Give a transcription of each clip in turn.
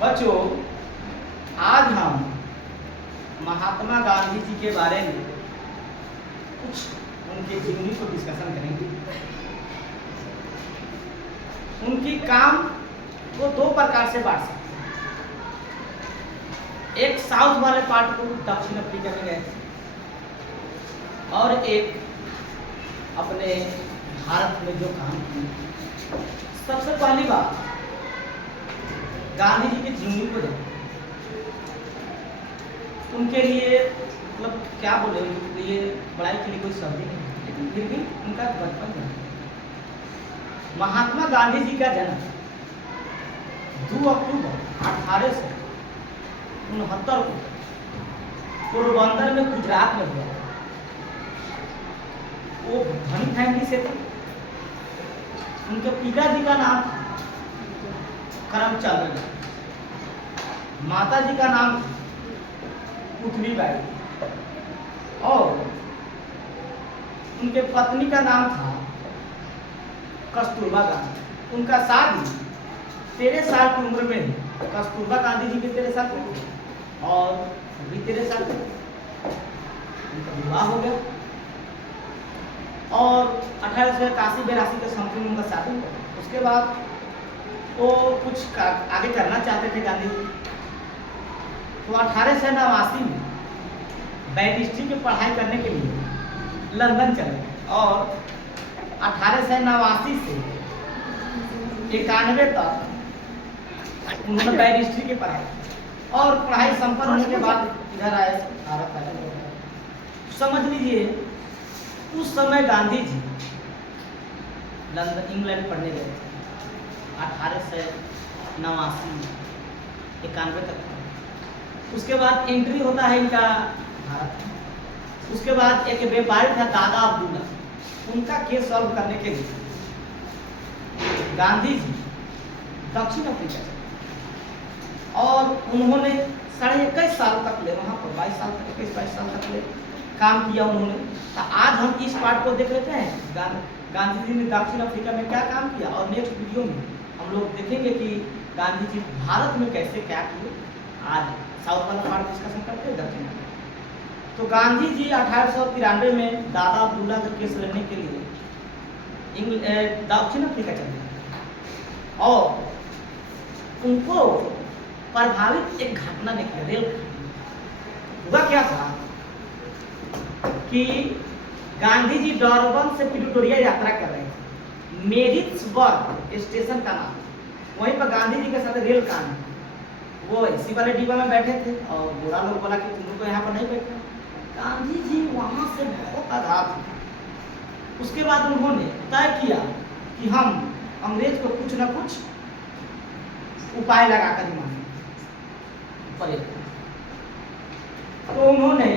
बच्चों, आज हम महात्मा गांधी जी के बारे में कुछ उनके जीवनी को डिस्कशन करेंगे। उनकी काम को दो प्रकार से बांट सकते हैं। एक साउथ वाले पार्ट को दक्षिण अफ्रीका में गए थे और एक अपने भारत में जो काम किए। सबसे पहली बात गांधी जी की जीवनी को देखो। उनके लिए मतलब क्या बोले, उनके लिए बड़ाई के लिए कोई शब्द नहीं है, लेकिन फिर भी उनका बचपन है। महात्मा गांधी जी का जन्म 2 अक्टूबर 1869 को पोरबंदर में गुजरात में हुआ। वो धनी फैमिली से थे। उनके पिताजी का नाम करमचंद, माता जी का नाम पुतली बाई और उनके पत्नी का नाम था कस्तूरबा गांधी। उनका शादी 13 साल की उम्र में कस्तूरबा गांधी जी भी 13 साल के और भी 13 साल के उनका विवाह हो गया और 1881-82 के समथिंग उनका शादी हुआ। उसके बाद वो कुछ आगे करना चाहते थे गांधी जी, तो 1889 में बैरिस्ट्री की पढ़ाई करने के लिए लंदन चले गए और 1889 से 91 तक उन्होंने बैरिस्ट्री की पढ़ाई और पढ़ाई संपन्न होने के बाद इधर आए, भारत आए। समझ लीजिए उस समय गांधी जी लंदन इंग्लैंड पढ़ने गए थे 1889-91 तक। उसके बाद एंट्री होता है इनका भारत में। उसके बाद एक व्यापारी था दादा अब्दुल्ला, उनका केस सॉल्व करने के लिए गांधी जी दक्षिण अफ्रीका चले और उन्होंने 21.5 साल तक ले वहाँ पर 22 साल तक 21-22 साल तक ले काम किया उन्होंने। तो आज हम इस पार्ट को देख लेते हैं गांधी जी ने दक्षिण अफ्रीका में क्या काम किया और नेक्स्ट वीडियो में हम लोग देखेंगे कि गांधी जी भारत में कैसे क्या किए। आज साउथ वाला पार्ट डिस्कशन करते हैं दक्षिण अफ्रीका। तो गांधी जी 1893 में दादा अब्दुल्ला का केस लड़ने के लिए दक्षिण अफ्रीका चले गए और उनको प्रभावित एक घटना निकली रेल। हुआ क्या था कि गांधी जी डरबन से प्रिटोरिया यात्रा कर रहे थे। मेरिट्सबर्ग स्टेशन का नाम, वहीं पर गांधी जी के साथ रेल काम। वो एसी वाले डिब्बा में बैठे थे और बुरा लोग बोला कि तुम लोग यहाँ पर नहीं बैठना। गांधी जी वहाँ से बहुत आघात हुए। उसके बाद उन्होंने तय किया कि हम अंग्रेज को कुछ न कुछ उपाय लगाकर ही मानेंगे। तो उन्होंने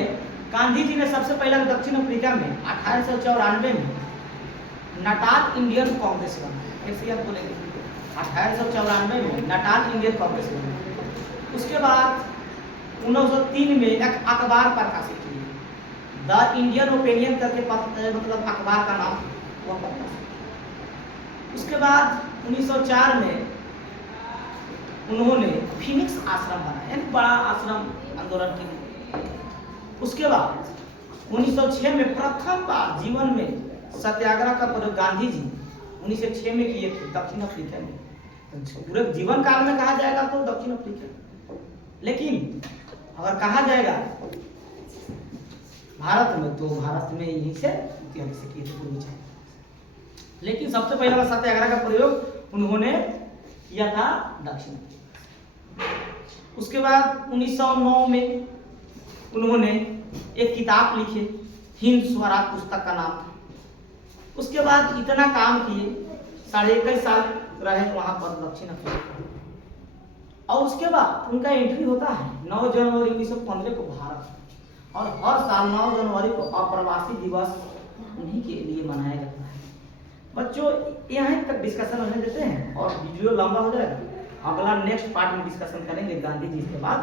गांधी जी ने सबसे पहले दक्षिण अफ्रीका में 1894 में नाटाल इंडियन कांग्रेस बना। ऐसे याद बोलेंगे 1894 में नाटाल इंडियन कांग्रेस बना। उसके बाद 1903 में एक अखबार प्रकाशित किए, द इंडियन ओपिनियन करके मतलब अखबार का नाम वो प्रकाशित। उसके बाद 1904 में उन्होंने फिनिक्स आश्रम बनाया, यानी बड़ा आश्रम आंदोलन के लिए। उसके बाद 1906 में प्रथम बार जीवन में सत्याग्रह का प्रयोग गांधी जी 1906 में किए थे दक्षिण अफ्रीका में। पूरे जीवन काल में कहा जाएगा तो दक्षिण अफ्रीका, लेकिन अगर कहा जाएगा भारत में तो भारत में यहीं से किए थे पूर्वी। लेकिन सबसे पहला सत्याग्रह का प्रयोग उन्होंने किया था दक्षिण अफ्रीका। उसके बाद 1909 में उन्होंने एक किताब लिखी, हिंद स्वराज पुस्तक का नाम था। उसके बाद इतना काम किए, 21.5 साल रहे वहां पर दक्षिण अफ्रीका और उसके बाद उनका एंट्री होता है 9 जनवरी 1915 को भारत। और हर साल 9 जनवरी को अप्रवासी दिवस उन्हीं के लिए मनाया जाता है। बच्चों, यहाँ तक डिस्कशन होने देते हैं और वीडियो लंबा हो जाएगा। अगला नेक्स्ट पार्ट में डिस्कशन करेंगे गांधी जी के बाद